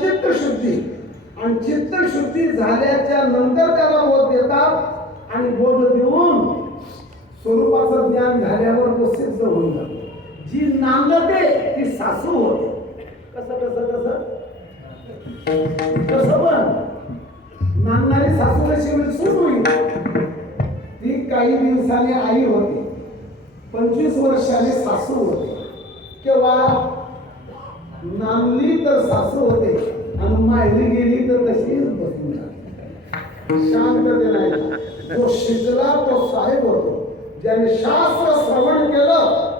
चित्तशुद्धी. आणि चित्तशुद्धी झाल्याच्यानंतर त्याला बोध देतात आणि बोध देऊन स्वरूपाचं ज्ञान झाल्यावर तो सिद्ध होऊन जातो. जी नांदते ती सासू होते. कसं कसं कसं? कसं पण. नांदणारी सासू शिवाय सुरू होईल. ती काही दिवसाने आई होती. पंचवीस वर्षाने सासू होते. किंवा नांदली तर सासू होते. आणि मायली गेली तर तशीच बसून राहते. शांतते नाही जो शिकला तो साहेब होतो. ज्याने शास्त्र श्रवण केलं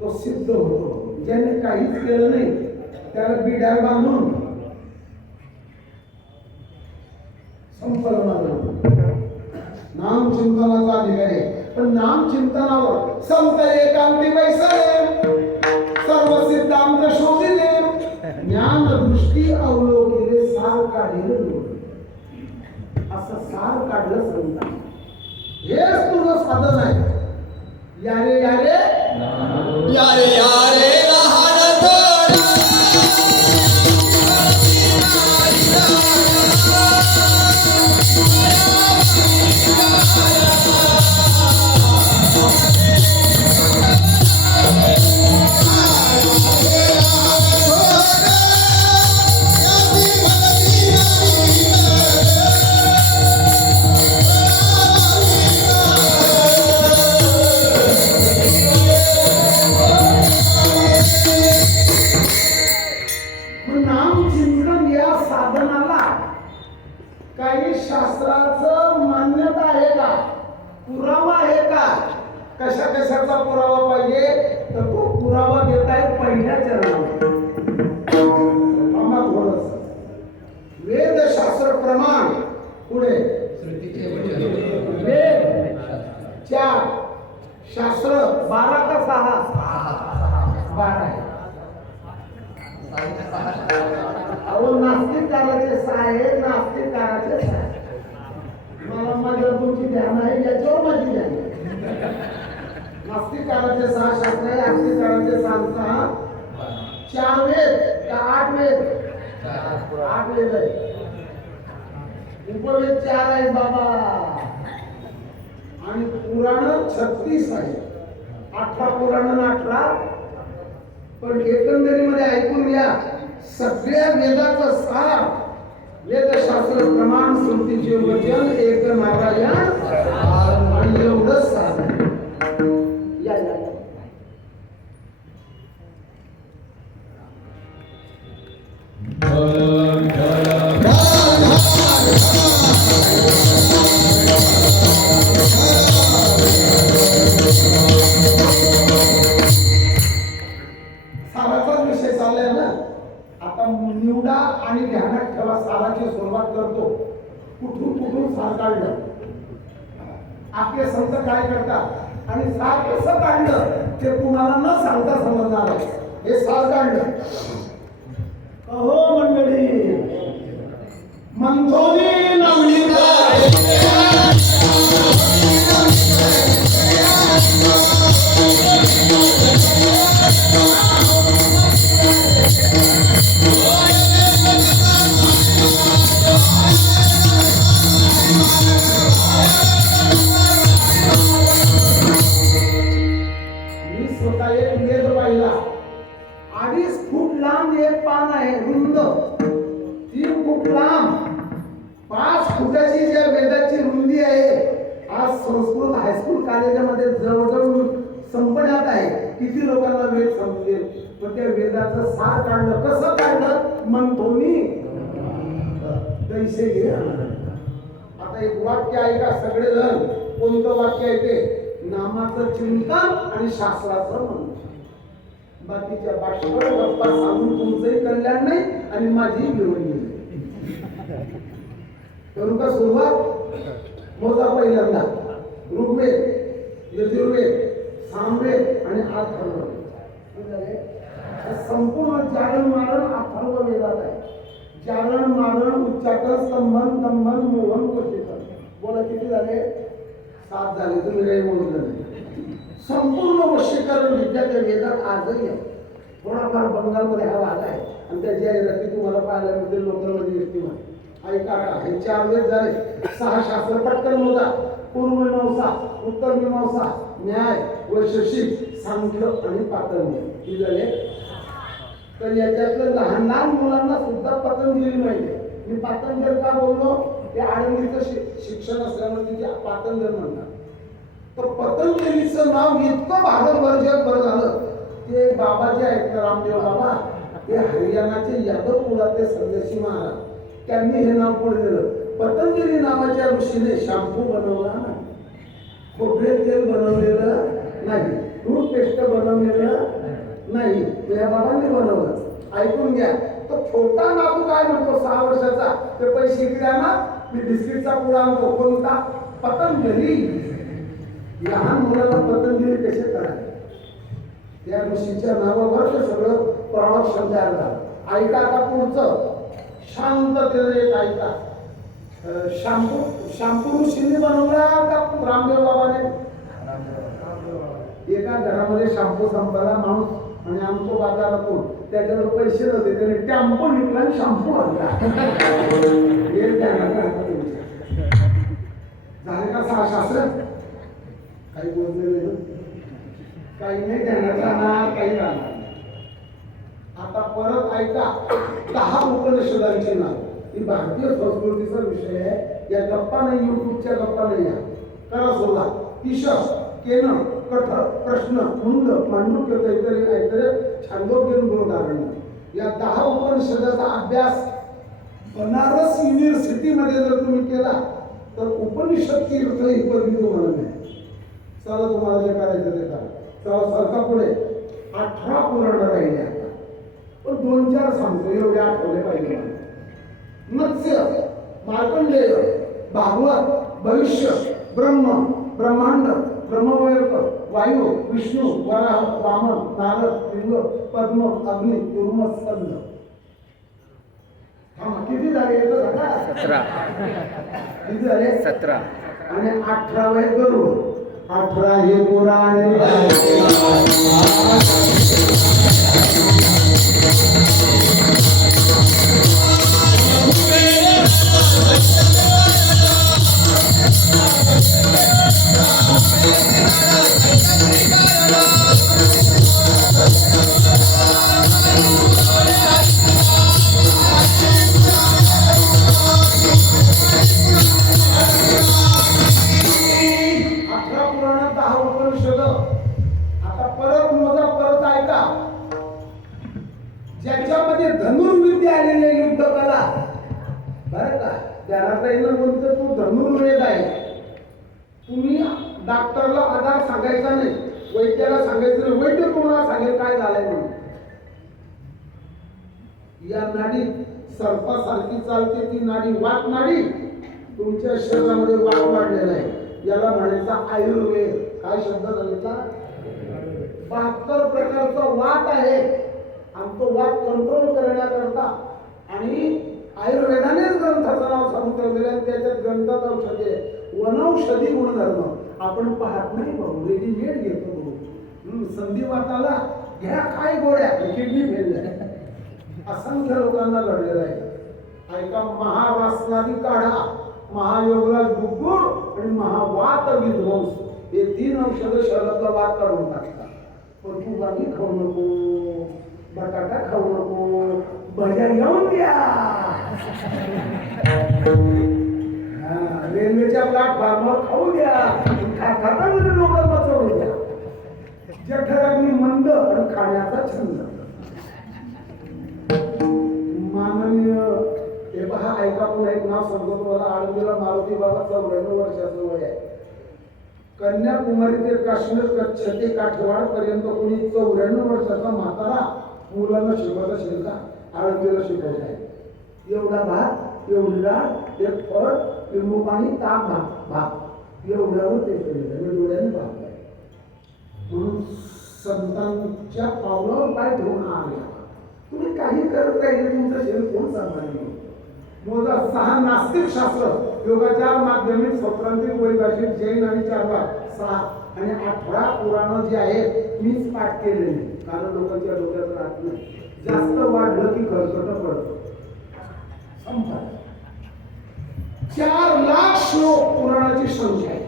तो सिद्ध होतो. ज्याने काहीच केलं नाही त्याला बिड्या बांधून संपलं माझं नाम चिंतनाचा अधिकार आहे. पण नाम चिंतनावर संत एकांती सर्व सिद्धांत शोधिले. ज्ञान दृष्टी अवलोकिले सार काढिले असं सार काढलं संत. हेच तुझं साधन आहे. यारे यारे. यारे. मला माझ्या तुमची ध्यान आहे याच्यावर माझी ध्यान आहे. नास्तिकाराचे सहा शास्त्र आहे आस्तिकाराचे सहा सहा. चार वेद का आठ वेद. आठ वेद आहे उपवेद चार आहे बाबा. आणि पुराण छत्तीस आहे. अठरा पुराण अठरा. पण एकंदरीमध्ये ऐकून घ्या सगळ्या वेदाचा सार वेदशास्त्र प्रमाण श्रुतीचे वचन एक नारायण आणि एवढंच सार करतो. कुठून कुठून सार काढलं आपले संत काय करतात? आणि सार कसं काढलं ते तुम्हाला न सांगता समजणार हे सार काढलं अहो मंडळी मंथोनी हायस्कूल कॉलेजामध्ये जवळजवळ संपण्यात आहे. किती लोकांना वेद समजेल पण त्या वेदाचं सार काढलं कसं काढलं म्हणतो मी पैसे घे. आता एक वाक्य आहे का सगळेजण. कोणतं वाक्य आहे ते? नामाचं चिंतन आणि शास्त्राचं म्हणून बाकीच्या बाष्कळ गप्पा सांगून तुमचंही कल्याण नाही आणि माझी घेऊन गेली करू का सुरुवात? मोजा पहिल्यांदा. ऋग्वेद यजुर्वेद सामवेद आणि अथर्ववेद संपूर्ण जागरण मारण अथर्व वेदात आहे. जागरण मारण उच्चाटन संबंध दंभन मोहन गोष्टीकर बोला किती झाले? सात झाले. तुम्ही काही मोजलं झाले संपूर्ण वशीकरण विद्या त्या वेदात आजही आहे. थोडाफार बंगालमध्ये हा भाग आहे. आणि त्याची आई रती तुम्हाला पाहायला मिळते लोकांमध्ये व्यक्तिमान ऐका हे चार वेद झाले. सहा शास्त्र पटकन मोजा. पूर्व मीमांसा उत्तर मीमांसा न्याय व वैशेषिक सांख्य आणि पातळी ही झाले तर याच्यातलं लहान लहान मुलांना सुद्धा पतंजली माहिती मी पातंजल का बोललो ते आळंदीचं शि- शिक्षण असल्यामुळे तिथे पातंजल म्हणतात. तर पतंजलीचं नाव इतकं भारतभर जगभर झालं. ते बाबा जे आहेत रामदेव बाबा? ते हरियाणाचे यादव कुळातले संदेशी महाराज. त्यांनी हे नाव पुढे दिलं. नावाच्या ऋषीने शॅम्पू बनवला नाही? खोबरे तेल बनवलेलं नाही. टूथपेस्ट बनवलेलं नाही. या बाबांनी बनवलं. ऐकून घ्या. तो छोटा नातू काय म्हणतो? सहा वर्षाचा. ते पैसे द्या ना मी बिस्किटचा पुडा आणतो. कोणता? पतंजली. लहान मुलाला पतंजली कसे करायचे त्या ऋषीच्या नावावर ते सगळं प्रवास तयार झालं. ऐका का पुढचं. शांततेने एक ऐका. अं, शॅम्पू शॅम्पू ऋषीने बनवला का? रामदेव बाबाने? एका घरामध्ये शॅम्पू संपला माणूस आणि आमच्या बाजारातून त्याच्यावर पैसे नव्हते त्याने टॅम्पो विकला आणि शॅम्पू आणला. झाले का सहा शास्त्र काही बोलले वेगळं? काही नाही ध्यानात राहणार काही राहणार. आता परत ऐका दहा उपनिषदांची नाव. ही भारतीय संस्कृतीचा विषय आहे या गप्पा नाही युट्यूबच्या गप्पा नाही या करा सोला ईश केन कठ प्रश्न मुंड मांडूक्य काहीतरी काहीतरी छांदोग्य उदाहरण या दहा उपनिषदाचा अभ्यास बनारस युनिव्हर्सिटीमध्ये जर तुम्ही केला तर उपनिषद तीर्थ ही पदवी तुम्हाला मिळेल चला तुम्हाला जे करायचं ते करा. चला सरका पुढे. अठरा पुराण राहिले आता. पण दोन चार सांगतो एवढे आठवले पाहिजे मला. मत्स्य मार्कंडेय भागवत भविष्य ब्रह्म ब्रह्मांड ब्रह्मवैर्क वायू विष्णू वराह वामन नारद लिंग पद्म अग्नी कुर्म स्कंद. किती झाले? सतरा? किती झाले? सतरा. आणि अठरा वय गरुड अठरा हे पुराणे. अठरा त्याला तो धनुर्वेद आहे. तुम्ही डॉक्टरला आधार सांगायचा नाही. वैद्याला सांगायचं नाही. वैद्य तुम्हाला सांगेल? काय झालंय म्हणून? या नाडीत सर्पासारखी चालते ती नाडी वाट नाडी. तुमच्या शरीरामध्ये वाट वाढलेला आहे. याला म्हणायचा आयुर्वेद. काय शब्द सांगितला? बहात्तर प्रकारचा वात आहे. आणि तो वात कंट्रोल करण्याकरता आणि आयुर्वेदानेच ग्रंथाचं नाव सांगून ठेवलेलं आहे म्हणजे त्याच्यात ग्रंथात औषधी वनौषधी गुणधर्म. आपण पाहत नाही भाऊ रेडीमेड घेतो भाऊ. हम्म, संधिवाताला घ्या काय गोळ्या. किडनी फेल असंख्य लोकांना लढलेलं आहे. ऐका महावासनादी काढा. महायोगराज गुगुळ आणि महावात विध्वंस. हे तीन औषधं शहरातला वाद काढून टाकतात. पण तू बाकी खाऊ नको. बटाटा खाऊ नको. रेल्वेच्या येऊन द्या. रेल्वेच्या प्लॅटफॉर्मवर खाऊ द्या. खा- खाता लोक बसवून द्या. मी मंद पण खाण्याचा छंद. माननीय हे पहा ऐका पुन्हा एक नाव सांगतो तुम्हाला. आळंदीला मारुती बाबा चौऱ्याण्णव वर्षाचं वय आहे. कन्याकुमारी ते काश्मीर कच्छ ते काठवाड पर्यंत कोणी चौऱ्याण्णव वर्षाचा म्हातारा मुलांना शिकवायचा असेल आरोग्याला आळंदीला शिकवत आहे. एवढा भात एवढी डाळ एक फळ लिंबू पाणी ताप भात. भात. एवढ्यावर ते केलेलं म्हणजे डोळ्याने भात आहे. म्हणून संतांच्या पावलावर पाय ठेवून आले तुम्ही काही करत राहिले म्हणजे तुमचं शरीर कोण सांभाळले? मोजा सहा नास्तिक शास्त्र. योगाचार माध्यमिक स्वतंत्र वैभाषिक जैन आणि चारवार सहा आणि अठरा पुराणं जे आहेत मीच पाठ केलेली. कारण लोकांच्या डोक्यात राहत नाही. जास्त वाढलं की कर्कट पडतं. संपत चार लाख श्लोक पुराणाची संख्या आहे.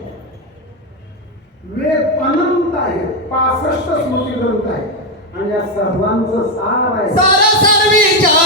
वेद अनंत आहे पासष्ट स्मृती ग्रंथ आहे. आणि या सर्वांचं सार आहे. सारा सर्व विचार